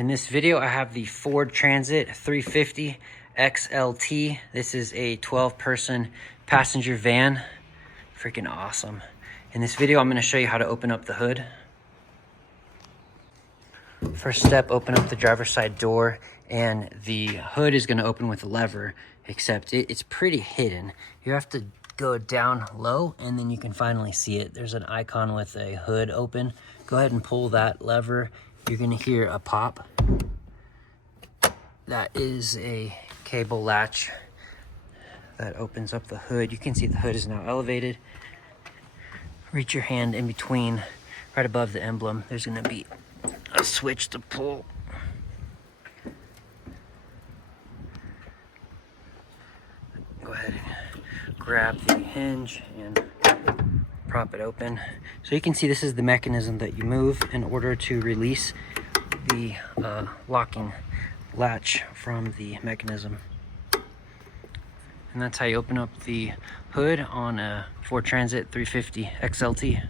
In this video, I have the Ford Transit 350 XLT. This is a 12-person passenger van. Freaking awesome. In this video, I'm going to show you how to open up the hood. First step, open up the driver's side door, and the hood is going to open with a lever, except it's pretty hidden. You have to go down low, and then you can finally see it. There's an icon with a hood open. Go ahead and pull that lever. You're going to hear a pop. That is a cable latch that opens up the hood. You can see the hood is now elevated. Reach your hand in between, right above the emblem. There's going to be a switch to pull. Go ahead and grab the hinge and prop it open. So you can see this is the mechanism that you move in order to release the locking latch from the mechanism. And that's how you open up the hood on a Ford Transit 350 XLT.